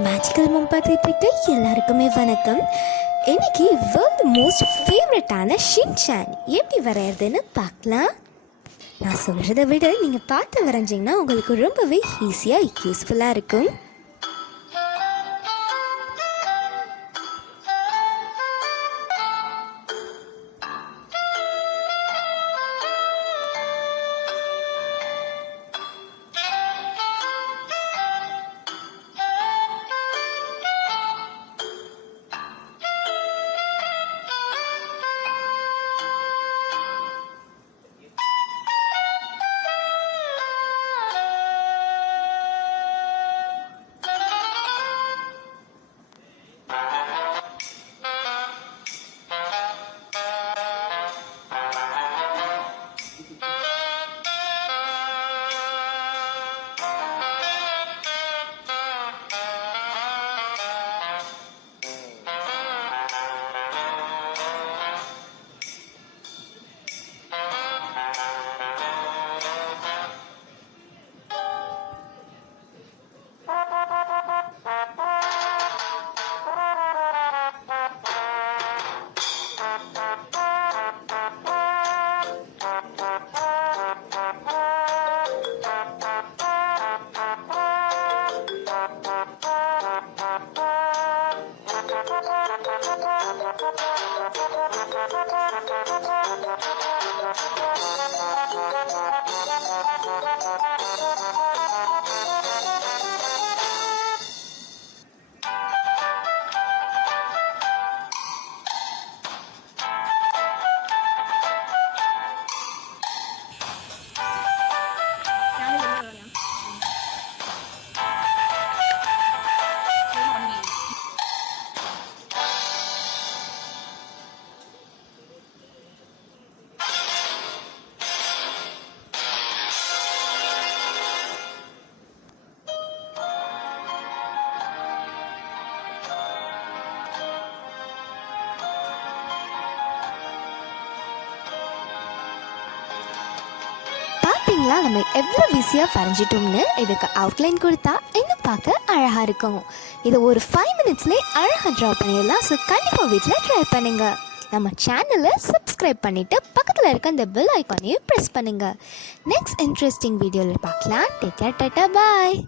Magical மம் பார்த்துட்டு எல்லாருக்குமே வணக்கம். இன்னைக்கு வேர்ல்டு மோஸ்ட் ஃபேவரட்டான ஷின்சான் எப்படி வரைகிறதுன்னு பார்க்கலாம். நான் சொல்கிறத விட நீங்கள் பார்த்து வரைஞ்சிங்கன்னா உங்களுக்கு ரொம்பவே ஈஸியாக யூஸ்ஃபுல்லாக இருக்கும். பார்த்தீங்களா நம்ம எவ்வளோ ஈஸியாக வரைஞ்சிட்டோம்னு. இதுக்கு அவுட்லைன் கொடுத்தா இன்னும் பார்க்க அழகாக இருக்கும். இதை ஒரு 5 மினிட்ஸ்லேயே அழகாக ட்ரா பண்ணிடலாம். ஸோ கண்டிப்பாக வீட்டில் ட்ரை பண்ணுங்கள். நம்ம சேனலை சப்ஸ்கிரைப் பண்ணிவிட்டு பக்கத்தில் இருக்க அந்த பெல் ஐக்கானையும் ப்ரெஸ் பண்ணுங்கள். நெக்ஸ்ட் இன்ட்ரெஸ்டிங் வீடியோவில் பார்க்கலாம். டேக் கேர், டாடா, பாய்.